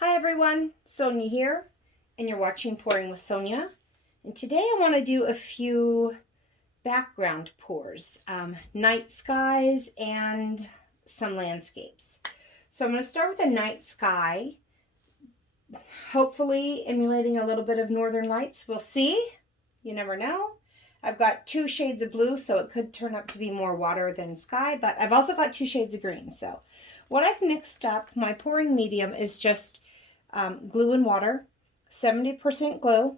Hi everyone, Sonia here, and you're watching Pouring with Sonia. And today I want to do a few background pours, night skies and some landscapes. So I'm going to start with a night sky, hopefully emulating a little bit of northern lights. We'll see, you never know. I've got 2 shades of blue, so it could turn up to be more water than sky, but I've also got 2 shades of green. So what I've mixed up, my pouring medium is just glue and water, 70% glue,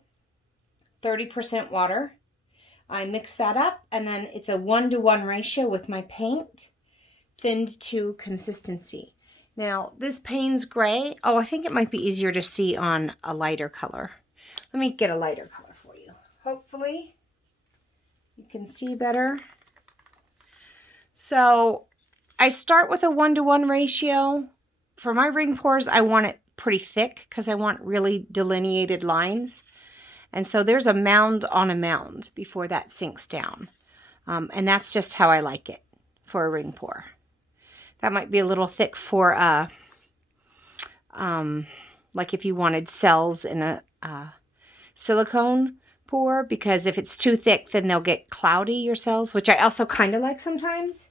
30% water. I mix that up, and then it's a 1-to-1 ratio with my paint, thinned to consistency. Now, this Paynes Grey, I think it might be easier to see on a lighter color. Let me get a lighter color for you. Hopefully, you can see better. So, I start with a 1-to-1 ratio. For my ring pours, I want it pretty thick because I want really delineated lines. And so there's a mound on a mound before that sinks down. And that's just how I like it for a ring pour. That might be a little thick for like if you wanted cells in a silicone pour, because if it's too thick, then they'll get cloudy, your cells, which I also kind of like sometimes.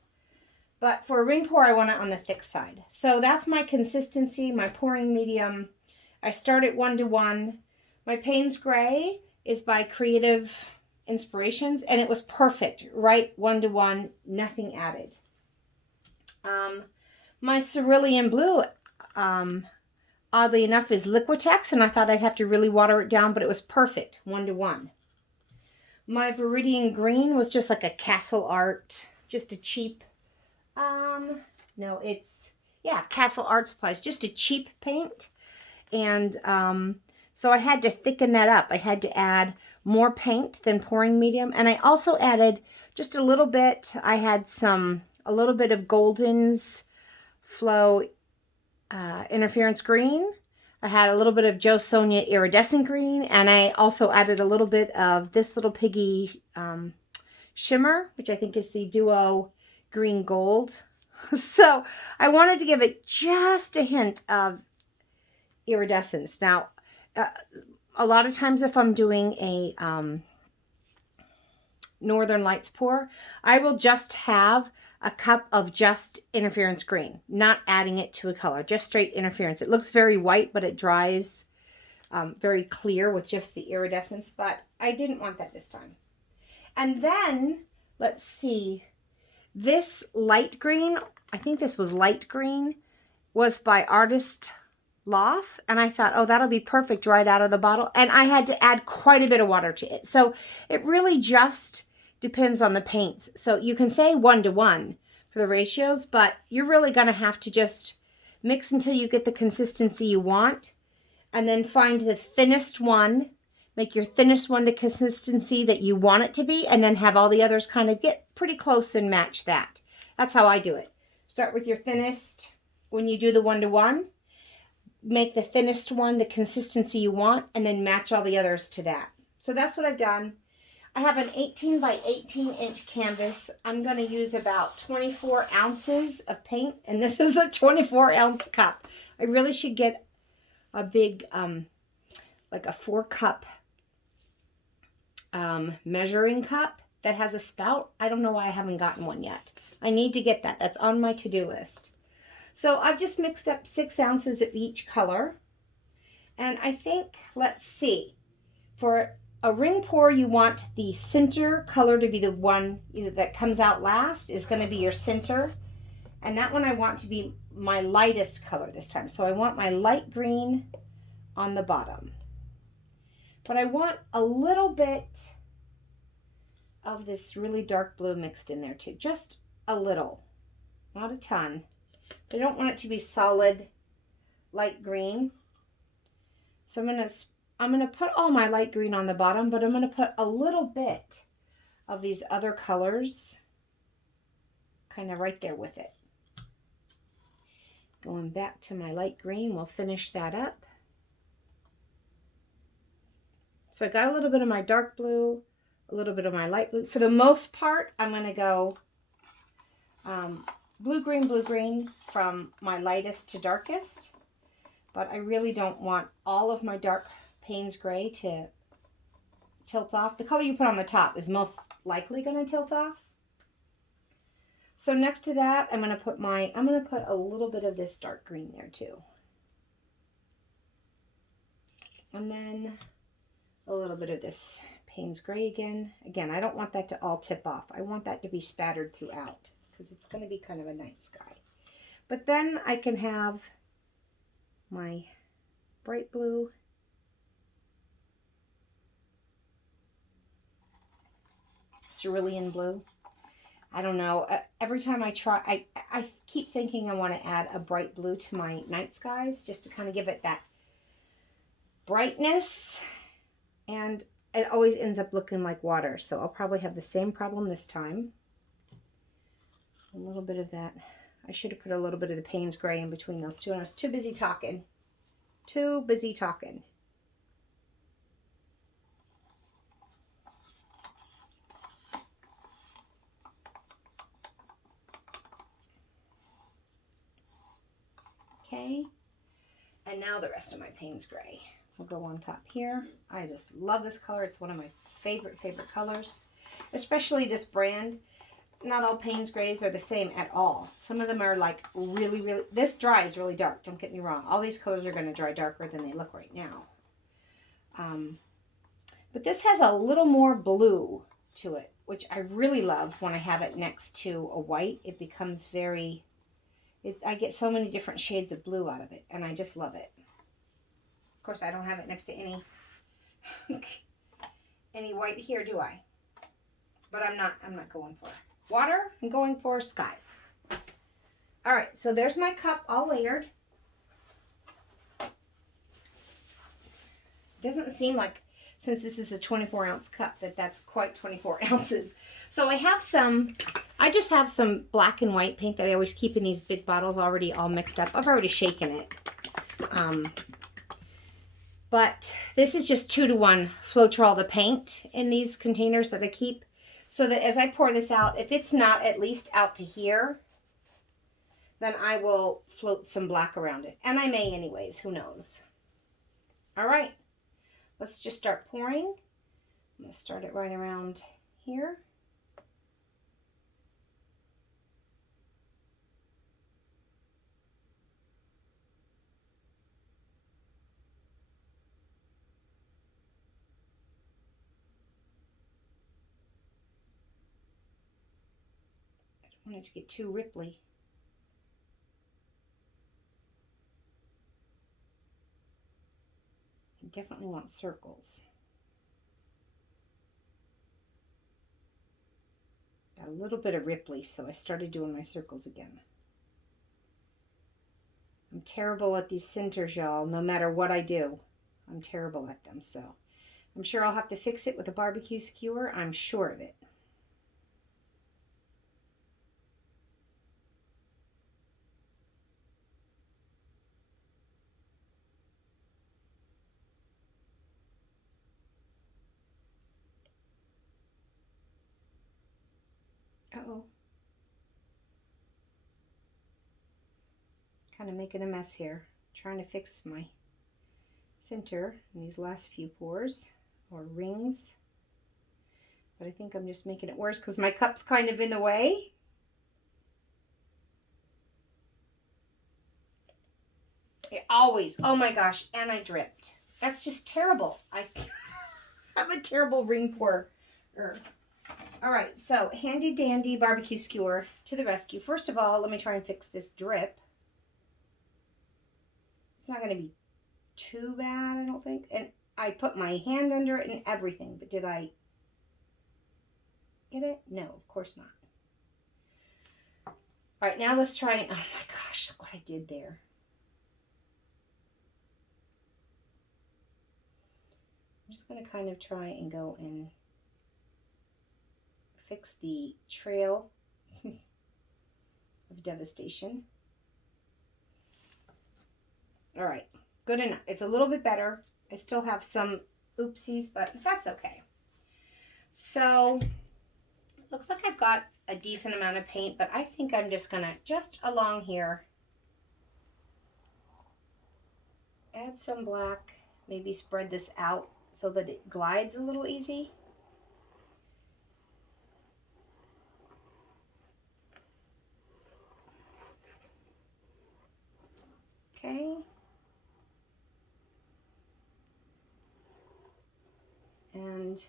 But for a ring pour, I want it on the thick side. So that's my consistency, my pouring medium. I start at 1-to-1. My Paynes Grey is by Creative Inspirations, and it was perfect, right? 1-to-1, nothing added. My Cerulean Blue, oddly enough, is Liquitex, and I thought I'd have to really water it down, but it was perfect, 1-to-1. My Veridian Green was just like a castle art, just a cheap, Castle Art Supplies, just a cheap paint. And so I had to thicken that up. I had to add more paint than pouring medium. And I also added just a little bit. I had a little bit of Golden's Flow Interference Green. I had a little bit of Jo Sonia Iridescent Green. And I also added a little bit of this little piggy shimmer, which I think is the Duo Green Gold. So I wanted to give it just a hint of iridescence. Now, a lot of times if I'm doing a Northern Lights pour, I will just have a cup of just interference green, not adding it to a color, just straight interference. It looks very white, but it dries very clear with just the iridescence, but I didn't want that this time. And then, let's see, this light green, I think this was light green, was by Artist Loft, and I thought, that'll be perfect right out of the bottle. And I had to add quite a bit of water to it. So it really just depends on the paints. So you can say 1-to-1 for the ratios, but you're really going to have to just mix until you get the consistency you want, and then find the thinnest one. Make your thinnest one the consistency that you want it to be, and then have all the others kind of get pretty close and match that. That's how I do it. Start with your thinnest when you do the 1-to-1. Make the thinnest one the consistency you want, and then match all the others to that. So that's what I've done. I have an 18 by 18 inch canvas. I'm going to use about 24 ounces of paint, and this is a 24 ounce cup. I really should get a big, like a 4-cup measuring cup that has a spout. I don't know why I haven't gotten one yet. I need to get that. That's on my to-do list. So I've just mixed up 6 ounces of each color. And I think, let's see, for a ring pour, you want the center color to be the one that comes out last, is going to be your center. And that one I want to be my lightest color this time. So I want my light green on the bottom. But I want a little bit of this really dark blue mixed in there too. Just a little, not a ton. I don't want it to be solid light green. So I'm gonna put all my light green on the bottom, but I'm gonna put a little bit of these other colors kind of right there with it. Going back to my light green, we'll finish that up. So I got a little bit of my dark blue, a little bit of my light blue. For the most part, I'm gonna go blue green from my lightest to darkest. but I really don't want all of my dark Paynes Grey to tilt off. The color you put on the top is most likely going to tilt off. So next to that, I'm going to put a little bit of this dark green there too. And then a little bit of this Paynes Grey again. Again, I don't want that to all tip off. I want that to be spattered throughout because it's going to be kind of a night sky. But then I can have my bright blue. Cerulean Blue. I don't know. Every time I try, I keep thinking I want to add a bright blue to my night skies just to kind of give it that brightness. And it always ends up looking like water. So I'll probably have the same problem this time. A little bit of that. I should have put a little bit of the Paynes Grey in between those two. And I was too busy talking. Too busy talking. Okay, and now the rest of my Paynes Grey will go on top here. I just love this color. It's one of my favorite colors, especially this brand. Not all Paynes Greys are the same at all. Some of them are like really, this dries really dark. Don't get me wrong. All these colors are going to dry darker than they look right now. But this has a little more blue to it, which I really love when I have it next to a white. It becomes very... I get so many different shades of blue out of it, and I just love it. Of course, I don't have it next to any any white here, do I? But I'm not going for water. I'm going for sky. All right, so there's my cup all layered. Doesn't seem like, since this is a 24-ounce cup, that's quite 24 ounces. So I just have some black and white paint that I always keep in these big bottles already all mixed up. I've already shaken it. But this is just 2-to-1 Floetrol paint in these containers that I keep. So that as I pour this out, if it's not at least out to here, then I will float some black around it. And I may anyways, who knows. All right, let's just start pouring. I'm going to start it right around here. I don't want it to get too ripply. I definitely want circles. Got a little bit of ripply, so I started doing my circles again. I'm terrible at these centers, y'all. No matter what I do, I'm terrible at them. So I'm sure I'll have to fix it with a barbecue skewer. I'm sure of it. Uh-oh. Kind of making a mess here. Trying to fix my center in these last few pours or rings. But I think I'm just making it worse because my cup's kind of in the way. It always, oh my gosh, and I dripped. That's just terrible. I'm a terrible ring pourer. All right, so handy dandy barbecue skewer to the rescue. First of all, let me try and fix this drip. It's not going to be too bad, I don't think. And I put my hand under it and everything, but did I get it? No, of course not. All right, now let's try, oh my gosh, look what I did there. I'm just going to kind of try and go and fix the trail of devastation. All right, good enough. It's a little bit better. I still have some oopsies, but that's okay. So looks like I've got a decent amount of paint, but I think I'm just gonna, just along here, add some black, maybe spread this out so that it glides a little easy. Okay. And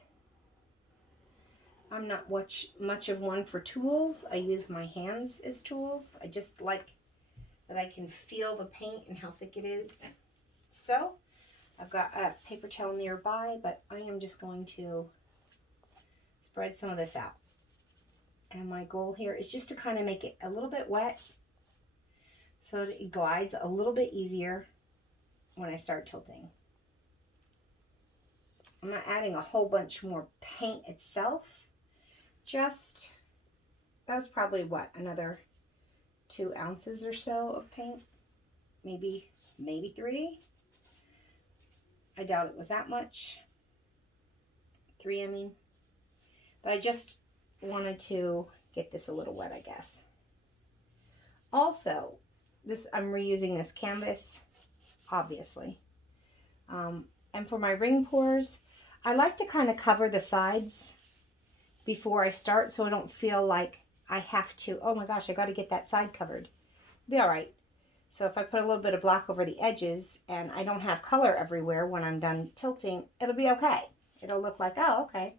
I'm not much of one for tools. I use my hands as tools. I just like that I can feel the paint and how thick it is. So I've got a paper towel nearby, but I am just going to spread some of this out. And my goal here is just to kind of make it a little bit wet so that it glides a little bit easier when I start tilting. I'm not adding a whole bunch more paint itself. Just, that's probably what, another 2 ounces or so of paint, maybe 3. I doubt it was that much. 3, I mean. But I just wanted to get this a little wet, I guess. Also, I'm reusing this canvas, obviously. And for my ring pours, I like to kind of cover the sides before I start so I don't feel like I have to, oh my gosh, I got to get that side covered. Be all right. So if I put a little bit of black over the edges and I don't have color everywhere when I'm done tilting, it'll be okay. It'll look like, oh, okay.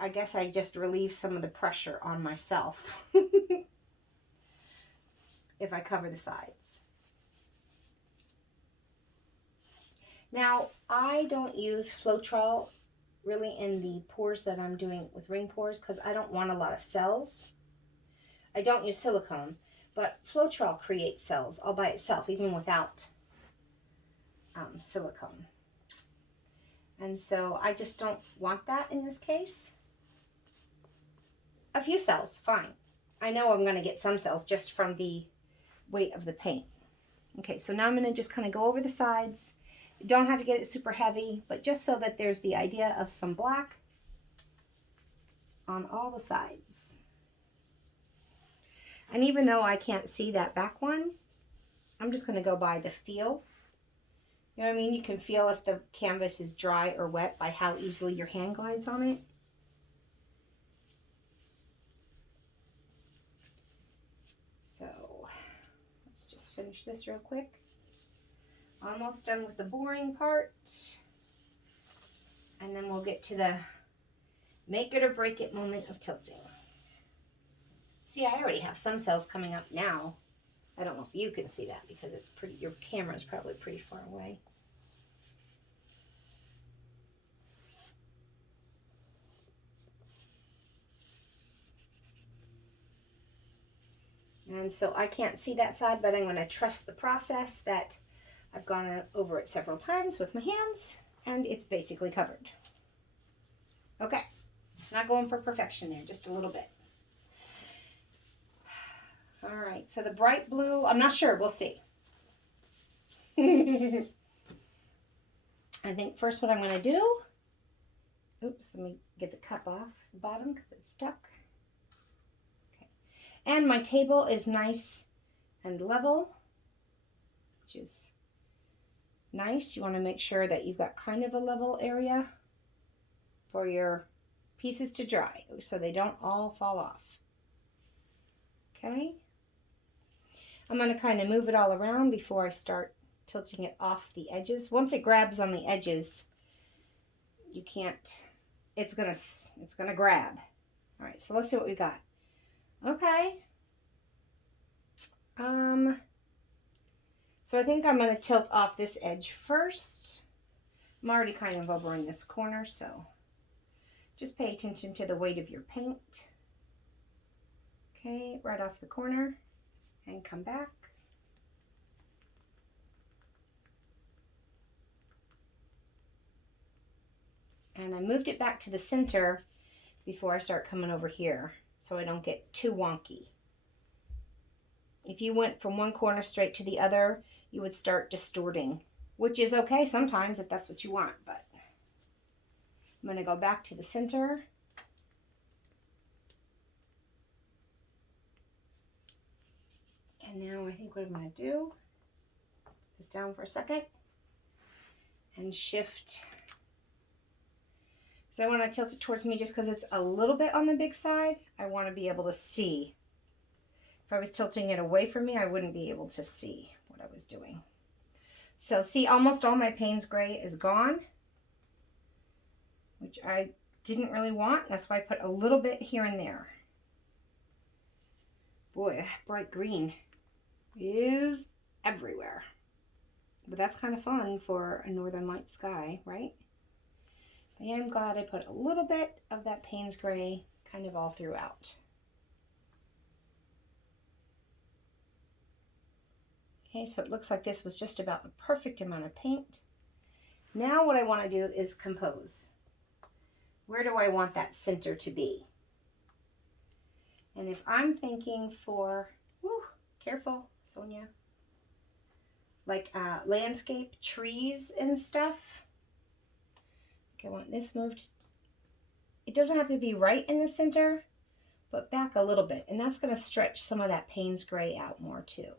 I guess I just relieve some of the pressure on myself if I cover the sides. Now, I don't use Floetrol really in the pours that I'm doing with ring pours because I don't want a lot of cells. I don't use silicone, but Floetrol creates cells all by itself, even without silicone. And so I just don't want that in this case. A few cells, fine. I know I'm going to get some cells just from the weight of the paint. Okay, so now I'm going to just kind of go over the sides. You don't have to get it super heavy, but just so that there's the idea of some black on all the sides. And even though I can't see that back one, I'm just going to go by the feel. You know what I mean? You can feel if the canvas is dry or wet by how easily your hand glides on it. So let's just finish this real quick. Almost done with the boring part. And then we'll get to the make it or break it moment of tilting. See, I already have some cells coming up now. I don't know if you can see that because it's pretty, your camera's probably pretty far away. And so I can't see that side, but I'm going to trust the process that I've gone over it several times with my hands, and it's basically covered. Okay, not going for perfection there, just a little bit. All right, so the bright blue, I'm not sure, we'll see. I think first what I'm going to do, oops, let me get the cup off the bottom because it's stuck. Okay, and my table is nice and level, which is nice. You want to make sure that you've got kind of a level area for your pieces to dry so they don't all fall off. Okay. I'm going to kind of move it all around before I start tilting it off the edges. Once it grabs on the edges, you can't, it's going to grab. All right, so let's see what we got. Okay. So I think I'm going to tilt off this edge first. I'm already kind of over in this corner, so just pay attention to the weight of your paint. Okay, right off the corner and come back. And I moved it back to the center before I start coming over here so I don't get too wonky. If you went from one corner straight to the other, you would start distorting, which is okay sometimes if that's what you want, but I'm going to go back to the center. And now I think what I'm going to do is this down for a second and shift. So I want to tilt it towards me just because it's a little bit on the big side. I want to be able to see. If I was tilting it away from me, I wouldn't be able to see what I was doing. So see, almost all my Paynes Grey is gone, which I didn't really want. That's why I put a little bit here and there. Boy, bright green is everywhere. But that's kind of fun for a northern light sky, right? But yeah, I'm glad I put a little bit of that Paynes Grey kind of all throughout. Okay, so it looks like this was just about the perfect amount of paint. Now what I want to do is compose. Where do I want that center to be? And if I'm thinking for, whoo, careful, Sonia, like landscape, trees and stuff, okay, I want this moved. It doesn't have to be right in the center, but back a little bit. And that's going to stretch some of that Paynes Grey out more too.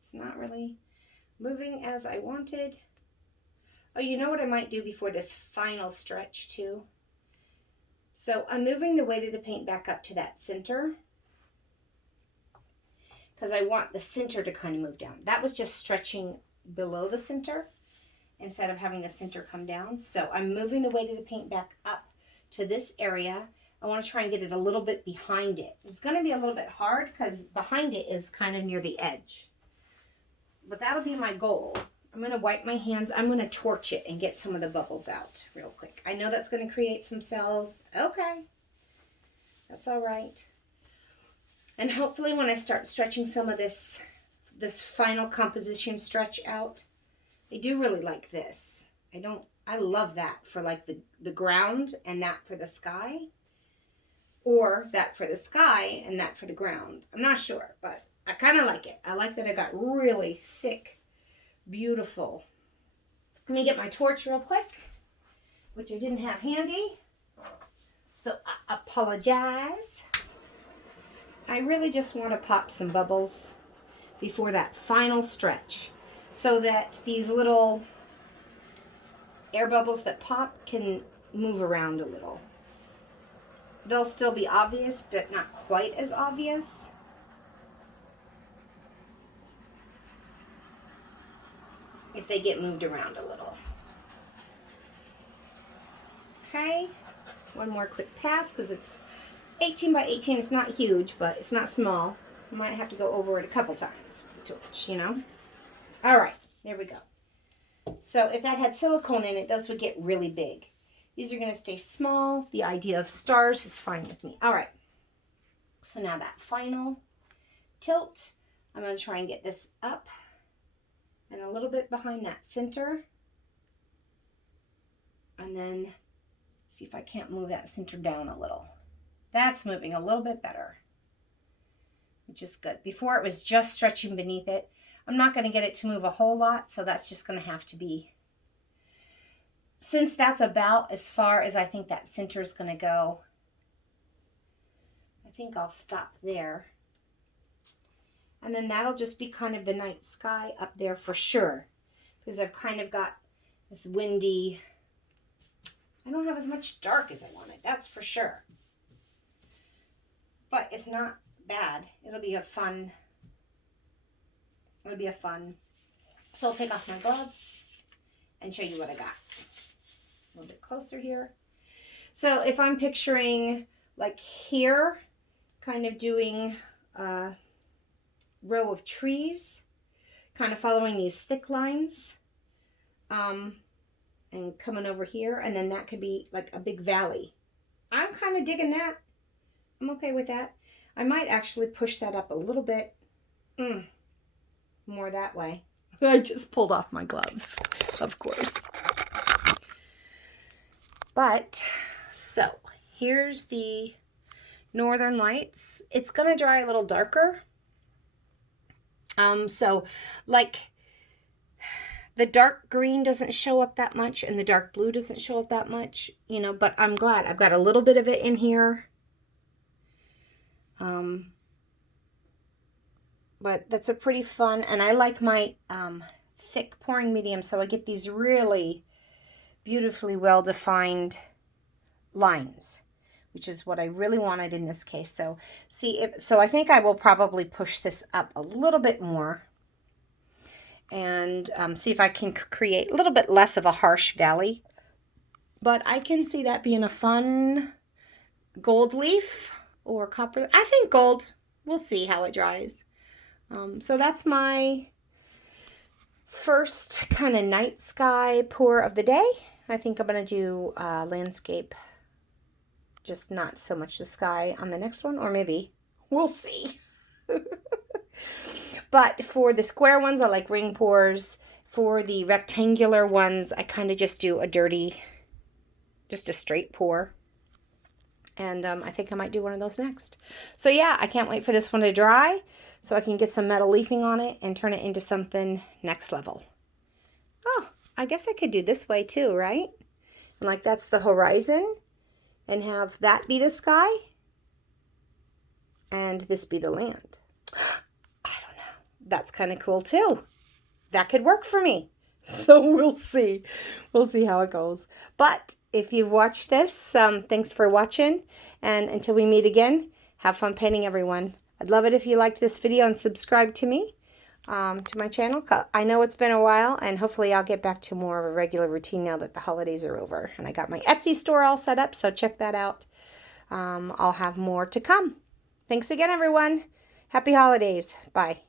It's not really moving as I wanted. Oh, you know what I might do before this final stretch too? So I'm moving the weight of the paint back up to that center because I want the center to kind of move down. That was just stretching below the center instead of having the center come down. So I'm moving the weight of the paint back up to this area. I want to try and get it a little bit behind it. It's going to be a little bit hard because behind it is kind of near the edge. But that'll be my goal. I'm going to wipe my hands. I'm going to torch it and get some of the bubbles out real quick. I know that's going to create some cells. Okay. That's all right. And hopefully when I start stretching some of this final composition stretch out, I do really like this. I love that for like the ground and that for the sky. Or that for the sky and that for the ground. I'm not sure, but I kind of like it. I like that I got really thick, beautiful. Let me get my torch real quick, which I didn't have handy. So I apologize. I really just want to pop some bubbles before that final stretch so that these little air bubbles that pop can move around a little. They'll still be obvious, but not quite as obvious. If they get moved around a little. Okay, one more quick pass because it's 18 by 18. It's not huge, but it's not small. I might have to go over it a couple times with the torch, you know. All right, there we go. So if that had silicone in it, those would get really big. These are going to stay small. The idea of stars is fine with me. All right. So now that final tilt, I'm going to try and get this up and a little bit behind that center. And then see if I can't move that center down a little. That's moving a little bit better, which is good. Before it was just stretching beneath it. I'm not going to get it to move a whole lot, so that's just going to have to be. Since that's about as far as I think that center is going to go, I think I'll stop there. And then that'll just be kind of the night sky up there for sure. Because I've kind of got this windy, I don't have as much dark as I wanted, that's for sure. But it's not bad. It'll be a fun. So I'll take off my gloves and show you what I got. A little bit closer here. So if I'm picturing like here, kind of doing a row of trees, kind of following these thick lines, and coming over here, and then that could be like a big valley. I'm kind of digging that. I'm okay with that. I might actually push that up a little bit more that way. I just pulled off my gloves, of course. But, so, here's the Northern Lights. It's going to dry a little darker. So, like, the dark green doesn't show up that much, and the dark blue doesn't show up that much, you know, but I'm glad. I've got a little bit of it in here. But that's a pretty fun, and I like my thick pouring medium, so I get these really beautifully well-defined lines, which is what I really wanted in this case. So so I think I will probably push this up a little bit more and see if I can create a little bit less of a harsh valley. But I can see that being a fun gold leaf or copper. I think gold. We'll see how it dries. So that's my first kind of night sky pour of the day. I think I'm going to do landscape, just not so much the sky on the next one, or maybe we'll see. But for the square ones, I like ring pours. For the rectangular ones, I kind of just do just a straight pour. And I think I might do one of those next. So yeah, I can't wait for this one to dry so I can get some metal leafing on it and turn it into something next level. Oh, I guess I could do this way too, right? And like that's the horizon, and have that be the sky and this be the land. I don't know. That's kind of cool too. That could work for me. So we'll see. We'll see how it goes. But if you've watched this, thanks for watching. And until we meet again, have fun painting, everyone. I'd love it if you liked this video and subscribe to me, to my channel. I know it's been a while, and hopefully I'll get back to more of a regular routine now that the holidays are over. And I got my Etsy store all set up, so check that out. I'll have more to come. Thanks again, everyone. Happy holidays. Bye.